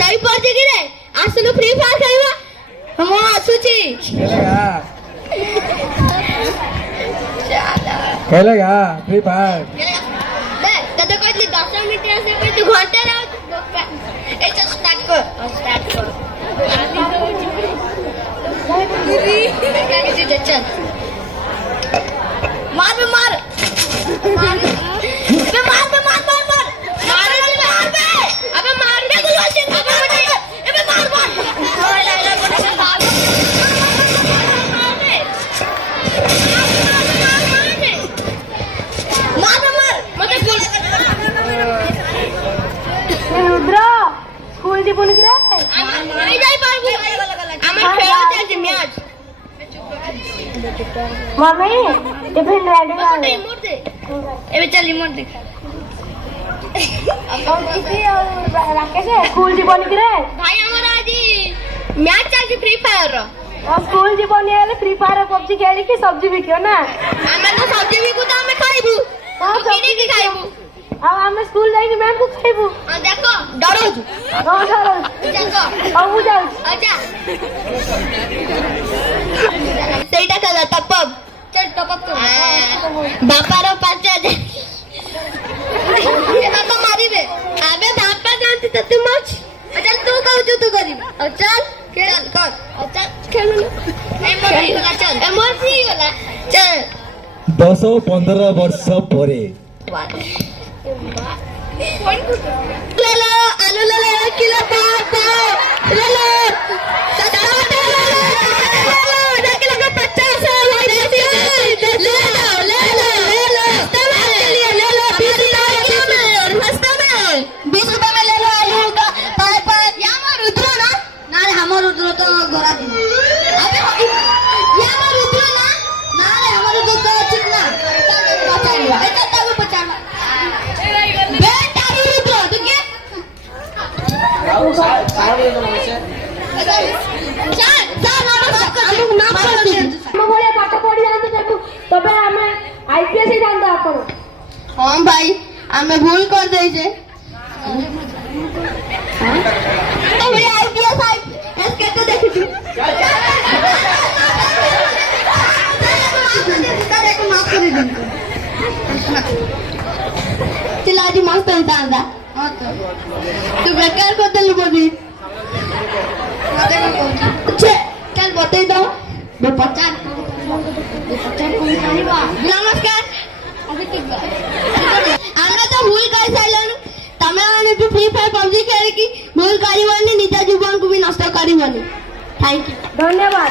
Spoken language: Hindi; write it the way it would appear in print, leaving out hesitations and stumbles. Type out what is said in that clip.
सही पहुंचे कि रे आसुनु फ्री फायर खेलवा हम आसुची खेलेगा फ्री फायर दे तते कहली 10 मिनिट से पे तू घंटे रह ए चल स्टार्ट कर चल मार बे मार मार बे मार बे मार मार मार मार बे मार बे अबे मार बे गुलो सिंह अबे अबे मार मार रुद्र स्कूल जीवन की रे नहीं जाई पारबू हमें खेल चलजे मैच मम्मी टिफिन रेडी कर रिमोट दे एबे चल रिमोट दे राकेश स्कूल जीवन की रे भाई हमारा आज मैच चलजे फ्री फायर रो स्कूल जीवन हेले फ्री फायर पबजी खेली कि सब्जी बिकियो ना हमें तो सब्जी भी कुछ हमें खाइबू हां किने की खाइबू अब हमें स्कूल जाई मैम को खाइबू हां देखो डरो छु नो डरो देखो अब जाऊ अच्छा ସେଇଟା କର ଟପଅପ चल टपअप कर बापाର 5000 ये बापा मारिबे अबे बापा जानती तो तू मच चल तू कहू तू करी चल चल कर चल खेलू चल एमोजी होला चल 10-15 वर्ष परे ले लो आलू ले लो किलो पाव ले लो हाँ भाई हमें भूल कर दे चला जी मस्त तू बेकार को दिल बोली चल बता दो नमस्कार আমরা তো ভুল করে সাইলেন তমে মানে ফ্রি ফায়ার পবজি খেলে কি ভুল করিবনি নিজ জীবন को भी नष्ट करिबनी थैंक यू धन्यवाद